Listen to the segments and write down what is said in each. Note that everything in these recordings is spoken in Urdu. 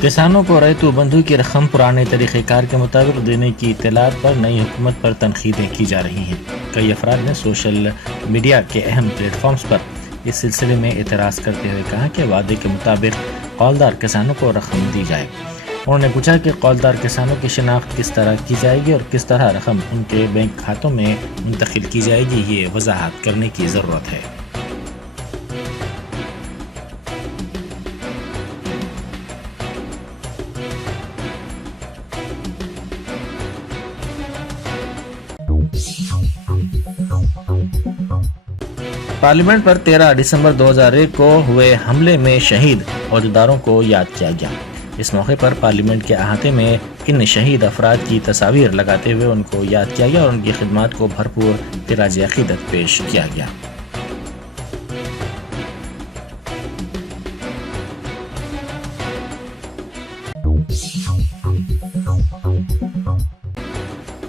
کسانوں کو ریتو بندھو کی رقم پرانے طریقہ کار کے مطابق دینے کی اطلاعات پر نئی حکومت پر تنقیدیں کی جا رہی ہیں۔ کئی افراد نے سوشل میڈیا کے اہم پلیٹ فارمز پر اس سلسلے میں اعتراض کرتے ہوئے کہا کہ وعدے کے مطابق قولدار کسانوں کو رقم دی جائے۔ انہوں نے پوچھا کہ قولدار کسانوں کی شناخت کس طرح کی جائے گی اور کس طرح رقم ان کے بینک کھاتوں میں منتقل کی جائے گی، یہ وضاحت کرنے کی ضرورت ہے۔ پارلیمنٹ پر 13 دسمبر 2001 کو ہوئے حملے میں شہید عہدیداروں کو یاد کیا گیا۔ اس موقع پر پارلیمنٹ کے احاطے میں ان شہید افراد کی تصاویر لگاتے ہوئے ان کو یاد کیا گیا اور ان کی خدمات کو بھرپور خراج عقیدت پیش کیا گیا۔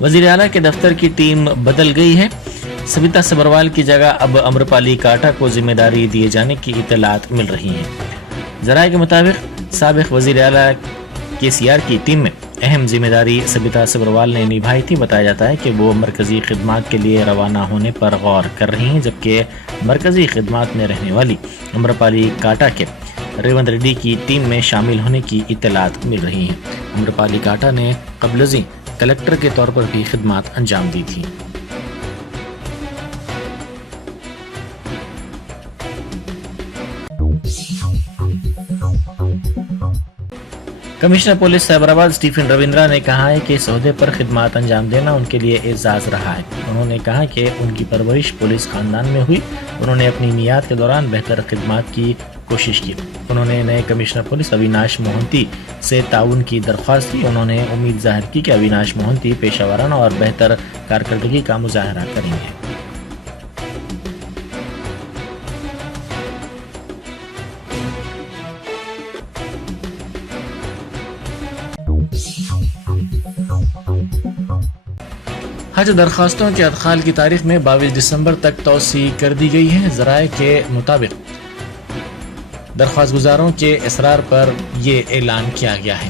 وزیر اعلیٰ کے دفتر کی ٹیم بدل گئی ہے۔ سبیتا سبروال کی جگہ اب امرپالی کاٹا کو ذمہ داری دیے جانے کی اطلاعات مل رہی ہیں۔ ذرائع کے مطابق سابق وزیر اعلیٰ KCR کی ٹیم میں اہم ذمہ داری سبیتا سبروال نے نبھائی تھی۔ بتایا جاتا ہے کہ وہ مرکزی خدمات کے لیے روانہ ہونے پر غور کر رہی ہیں، جبکہ مرکزی خدمات میں رہنے والی امرپالی کاٹا کے ریونت ریڈی کی ٹیم میں شامل ہونے کی اطلاعات مل رہی ہیں۔ امرپالی کاٹا نے قبل ازیں کلکٹر کے طور پر بھی خدمات انجام دی تھی۔ کمشنر پولیس سائبرآباد اسٹیفن رویندرا نے کہا ہے کہ اس عہدے پر خدمات انجام دینا ان کے لیے اعزاز رہا ہے۔ انہوں نے کہا کہ ان کی پرورش پولیس خاندان میں ہوئی، انہوں نے اپنی میعاد کے دوران بہتر خدمات کی کوشش کی۔ انہوں نے نئے کمشنر پولیس اویناش موہنتی سے تعاون کی درخواست کی۔ انہوں نے امید ظاہر کی کہ اویناش موہنتی پیشہ ورانہ اور بہتر کارکردگی کا مظاہرہ کریں گے۔ حج درخواستوں کے ادخال کی تاریخ میں 22 دسمبر تک توسیع کر دی گئی ہے۔ ذرائع کے مطابق درخواست گزاروں کے اصرار پر یہ اعلان کیا گیا ہے۔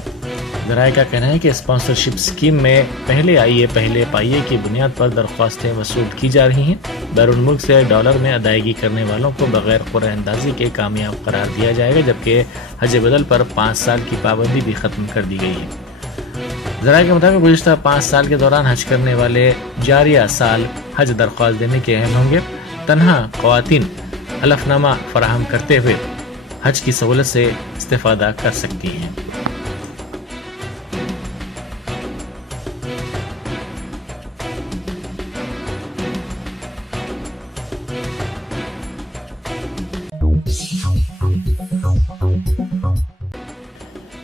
ذرائع کا کہنا ہے کہ اسپانسرشپ اسکیم میں پہلے آئیے پہلے پائیے کی بنیاد پر درخواستیں وصول کی جا رہی ہیں۔ بیرون ملک سے ڈالر میں ادائیگی کرنے والوں کو بغیر قرعہ اندازی کے کامیاب قرار دیا جائے گا، جبکہ حج بدل پر 5 سال کی پابندی بھی ختم کر دی گئی ہے۔ ذرائع کے مطابق گزشتہ 5 سال کے دوران حج کرنے والے جاریہ سال حج درخواست دینے کے اہل ہوں گے۔ تنہا خواتین حلف نامہ فراہم کرتے ہوئے حج کی سہولت سے استفادہ کر سکتی ہیں۔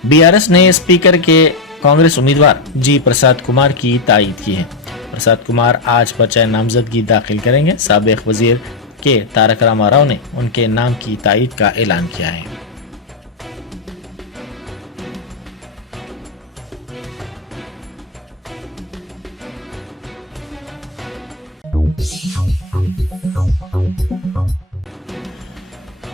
BRS نے اسپیکر کے کانگریس امیدوار جی پرساد کمار کی تائید کی ہے۔ پرساد کمار آج پرچہ نامزدگی داخل کریں گے۔ سابق وزیر کے تارک راما راؤ نے ان کے نام کی تائید کا اعلان کیا ہے۔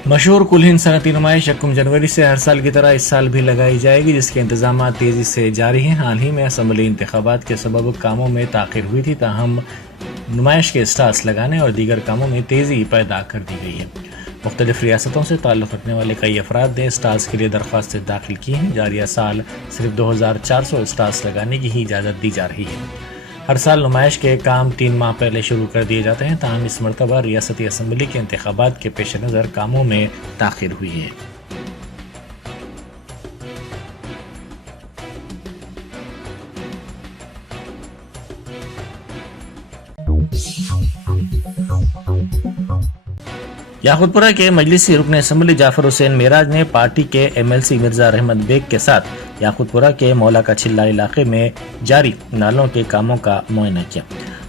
مشہور کل ہند صنعتی نمائش 1 جنوری سے ہر سال کی طرح اس سال بھی لگائی جائے گی، جس کے انتظامات تیزی سے جاری ہیں۔ حال ہی میں اسمبلی انتخابات کے سبب کاموں میں تاخیر ہوئی تھی، تاہم نمائش کے اسٹالز لگانے اور دیگر کاموں میں تیزی پیدا کر دی گئی ہے۔ مختلف ریاستوں سے تعلق رکھنے والے کئی افراد نے اسٹالز کے لیے درخواستیں داخل کی ہیں۔ جاریہ سال صرف 2400 اسٹالز لگانے کی ہی اجازت دی جا رہی ہے۔ ہر سال نمائش کے کام 3 ماہ پہلے شروع کر دیے جاتے ہیں، تاہم اس مرتبہ ریاستی اسمبلی کے انتخابات کے پیش نظر کاموں میں تاخیر ہوئی ہے۔ یاقوت پورہ کے مجلسی رکن اسمبلی جعفر حسین معراج نے پارٹی کے MLC مرزا رحمت بیگ کے ساتھ یاقوت پورہ کے مولا کا چھلا علاقے میں جاری نالوں کے کاموں کا معائنہ کیا۔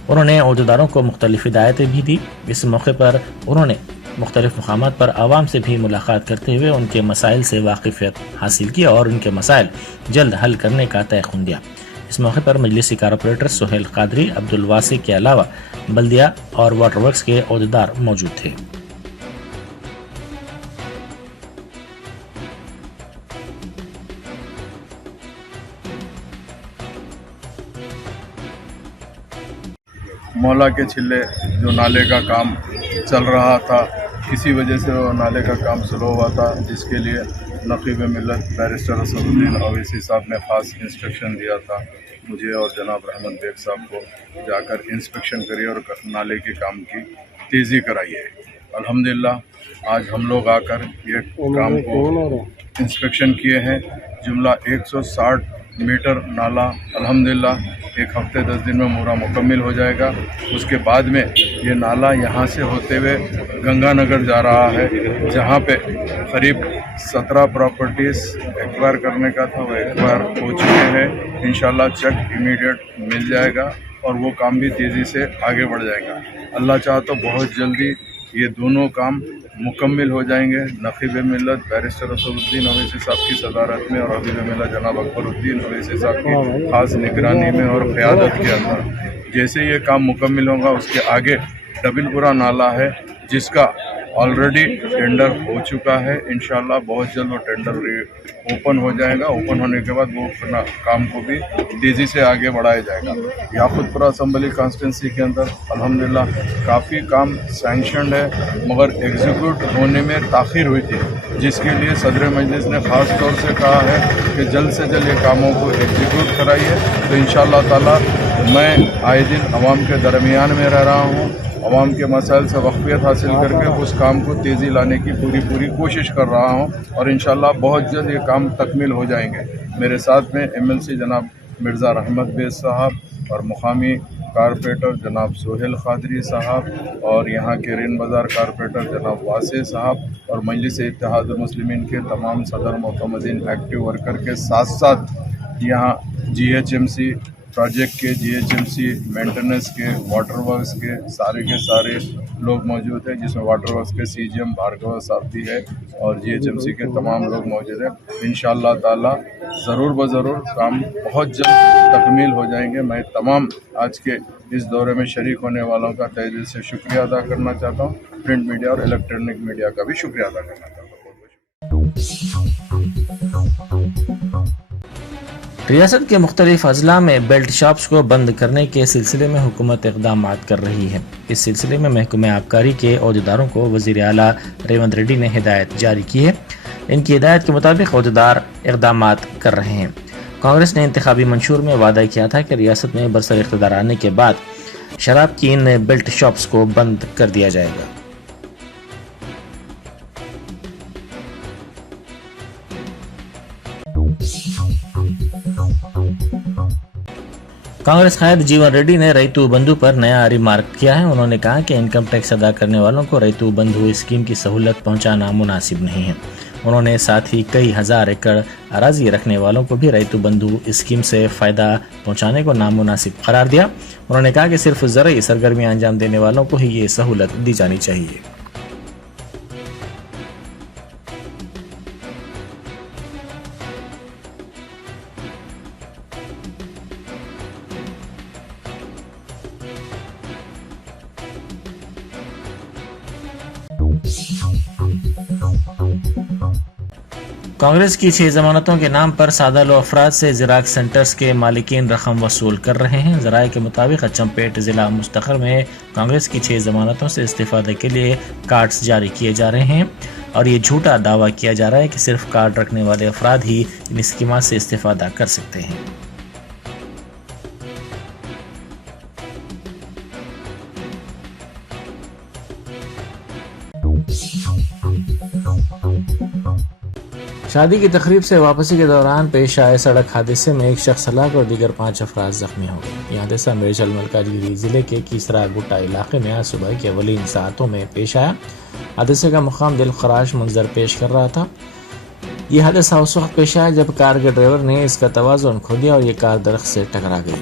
انہوں نے عہدیداروں کو مختلف ہدایتیں بھی دی۔ اس موقع پر انہوں نے مختلف مقامات پر عوام سے بھی ملاقات کرتے ہوئے ان کے مسائل سے واقفیت حاصل کی اور ان کے مسائل جلد حل کرنے کا تیقن دیا۔ اس موقع پر مجلسی کارپوریٹر سہیل قادری، عبدالواسی کے علاوہ بلدیہ اور واٹر ورکس کے عہدیدار موجود تھے۔ مولا کے چھلے جو نالے کا کام چل رہا تھا، کسی وجہ سے وہ نالے کا کام سلو ہوا تھا، جس کے لیے نقیب ملت بیرسٹر اسد الدین اویسی صاحب نے خاص انسٹرکشن دیا تھا مجھے اور جناب رحمت بیگ صاحب کو، جا کر انسپیکشن کریے اور نالے کے کام کی تیزی کرائیے۔ الحمدللہ آج ہم لوگ آ کر یہ کام کو انسپیکشن کیے ہیں۔ جملہ 160 میٹر نالا الحمدللہ 1 ہفتے 10 دن میں پورا مکمل ہو جائے گا۔ اس کے بعد میں یہ نالا یہاں سے ہوتے ہوئے گنگا نگر جا رہا ہے، جہاں پہ قریب 17 پراپرٹیز ایکوائر کرنے کا تھا، وہ ایکوائر ہو چکے ہیں۔ انشاءاللہ چیک امیڈیٹ مل جائے گا اور وہ کام بھی تیزی سے آگے بڑھ جائے گا۔ اللہ چاہا تو بہت جلدی یہ دونوں کام مکمل ہو جائیں گے۔ نقیب ملت بیرسٹر اسد الدین اویسی صاحب کی صدارت میں اور حبیب ملت جناب اکبر الدین اویسی صاحب کی خاص نگرانی میں اور قیادت کے اندر جیسے یہ کام مکمل ہوگا، اس کے آگے ڈبل پورا نالا ہے جس کا آلریڈی ٹینڈر ہو چکا ہے۔ انشاءاللہ بہت جلد وہ ٹینڈر اوپن ہو جائے گا۔ اوپن ہونے کے بعد وہ کام کو بھی تیزی سے آگے بڑھایا جائے گا۔ یاقوت پورہ اسمبلی کانسٹیٹنسی کے اندر الحمدللہ کافی کام سینکشنڈ ہے، مگر ایگزیکیوٹ ہونے میں تاخیر ہوئی تھی، جس کے لیے صدر مجلس نے خاص طور سے کہا ہے کہ جلد سے جلد یہ کاموں کو ایگزیکیوٹ کرائیے۔ تو انشاءاللہ تعالی میں آئے دن عوام کے درمیان میں رہ رہا ہوں، عوام کے مسائل سے واقفیت حاصل کر کے اس کام کو تیزی لانے کی پوری کوشش کر رہا ہوں، اور انشاءاللہ بہت جلد یہ کام تکمیل ہو جائیں گے۔ میرے ساتھ میں MLC جناب مرزا رحمت بیگ صاحب اور مقامی کارپوریٹر جناب سہیل قادری صاحب اور یہاں کے رین بازار کارپوریٹر جناب واسع صاحب اور مجلس اتحاد المسلمین کے تمام صدر معتمدین ایکٹیو ورکر کے ساتھ ساتھ یہاں GHMC پروجیکٹ کے GHMC مینٹیننس کے واٹر ورکس کے سارے لوگ موجود ہیں، جس میں واٹر ورکس کے CGM بھارگو صاحب بھی ہے اور GHMC کے تمام لوگ موجود ہیں۔ انشاءاللہ تعالی ضرور کام بہت جلد تکمیل ہو جائیں گے۔ میں تمام آج کے اس دورے میں شریک ہونے والوں کا تہہ دل سے شکریہ ادا کرنا چاہتا ہوں۔ پرنٹ میڈیا اور الیکٹرانک میڈیا کا بھی شکریہ ادا کرنا چاہتا ہوں۔ ریاست کے مختلف اضلاع میں بیلٹ شاپس کو بند کرنے کے سلسلے میں حکومت اقدامات کر رہی ہے۔ اس سلسلے میں محکمہ آبکاری کے عہدیداروں کو وزیر اعلیٰ ریونت ریڈی نے ہدایت جاری کی ہے۔ ان کی ہدایت کے مطابق عہدیدار اقدامات کر رہے ہیں۔ کانگریس نے انتخابی منشور میں وعدہ کیا تھا کہ ریاست میں برسر اقتدار آنے کے بعد شراب کی ان بیلٹ شاپس کو بند کر دیا جائے گا۔ کانگریس قائد جیون ریڈی نے ریتو بندھو پر نیا ریمارک کیا ہے۔ انہوں نے کہا کہ انکم ٹیکس ادا کرنے والوں کو ریتو بندھو اسکیم کی سہولت پہنچانا مناسب نہیں ہے۔ انہوں نے ساتھ ہی کئی ہزار ایکڑ اراضی رکھنے والوں کو بھی ریتو بندھو اسکیم سے فائدہ پہنچانے کو نامناسب قرار دیا۔ انہوں نے کہا کہ صرف زرعی سرگرمیاں انجام دینے والوں کو ہی یہ سہولت دی جانی چاہیے۔ کانگریس کی 6 ضمانتوں کے نام پر سادہ لو افراد سے زراعت سینٹرز کے مالکین رقم وصول کر رہے ہیں۔ ذرائع کے مطابق اچمپیٹ ضلع مستقر میں کانگریس کی 6 ضمانتوں سے استفادے کے لیے کارڈز جاری کیے جا رہے ہیں اور یہ جھوٹا دعویٰ کیا جا رہا ہے کہ صرف کارڈ رکھنے والے افراد ہی ان اسکیمات سے استفادہ کر سکتے ہیں۔ شادی کی تقریب سے واپسی کے دوران پیش آئے سڑک حادثے میں ایک شخص ہلاک اور دیگر 5 افراد زخمی ہو گئے۔ یہ حادثہ میرچل ملکاجگیری ضلع کے کیسرا گٹا علاقے میں آج صبح کی اولین ساعتوں میں پیش آیا۔ حادثے کا مقام دل خراش منظر پیش کر رہا تھا۔ یہ حادثہ اس وقت پیش آیا جب کار کے ڈرائیور نے اس کا توازن کھو دیا اور یہ کار درخت سے ٹکرا گئی۔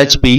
HP